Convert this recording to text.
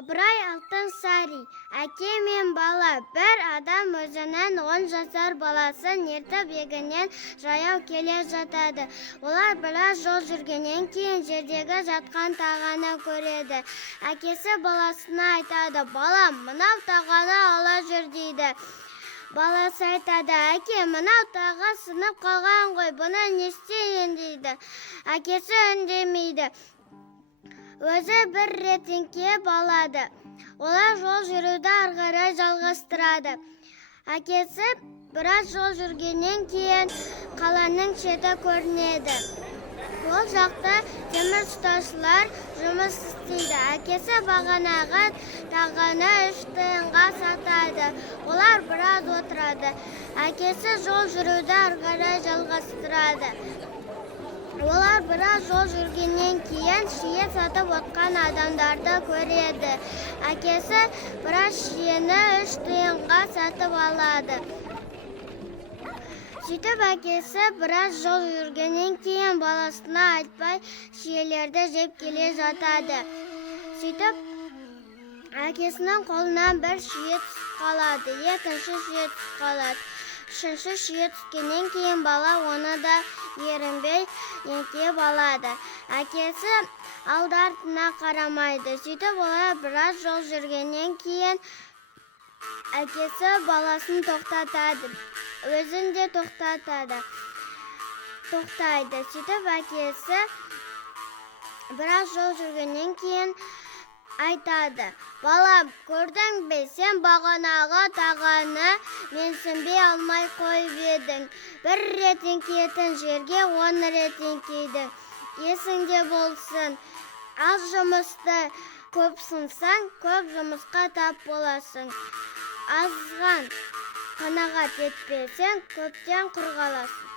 Ыбырай Алтынсарин. Әке мен бала. Бір адам өзінің 10 жасар баласын ертіп егінен жаяу келе жатады. Олар біраз жол жүргеннен кейін жердегі жатқан тағаны көреді. Әкесі баласына айтады: «Балам, мынау тағаны ала жүр» дейді. Баласы айтады: «Әке, мынау тағы сынып қалған ғой, бұны не істейін» дейді. Әкесі үндемейді. Өзі бір рет еңкейіп алады. Олар жол жүруді ары қарай жалғастырады. Әкесі біраз жол жүргеннен кейін қаланың шеті көрінеді. Ол жақта темір ұстаушылар жұмыс істейді. Әкесі бағанағы тағаны 3 тиынға сатады. Олар біраз отырады. Әкесі жол жүруді ары қарай жалғастырады. Олар біраз жол жүргеннен кейін шие сатып отқан адамдарды көреді. Әкесі біраз шиені 3 тиынға сатып алады. Сөйтіп әкесі біраз жол жүргеннен кейін баласына айтпай шиелерді жеп келе жатады. Сөйтіп әкесінің қолынан бір шие түсіп қалады, екінші шие түсіп қалады. Үшінші шие түскеннен кейін бала оны да ерінбей еңкейіп алады. Әкесі алды-артына қарамайды. Сөйтіп олар біраз жол жүргеннен кейін әкесі баласын тоқтатады. Өзін де тоқтайды. Сөйтіп әкесі біраз жол жүргеннен кейін айтады: «Балам, көрдің бе, сен бағанағы тағаны менсінбей алмай қойып едің. Бір рет еңкейетін жерге 10 рет еңкейдің. Есіңде болсын, аз жұмысты көп сынсаң, көп жұмысқа тап боласың. Азған қанағат етпесең, көптен құр қаласың».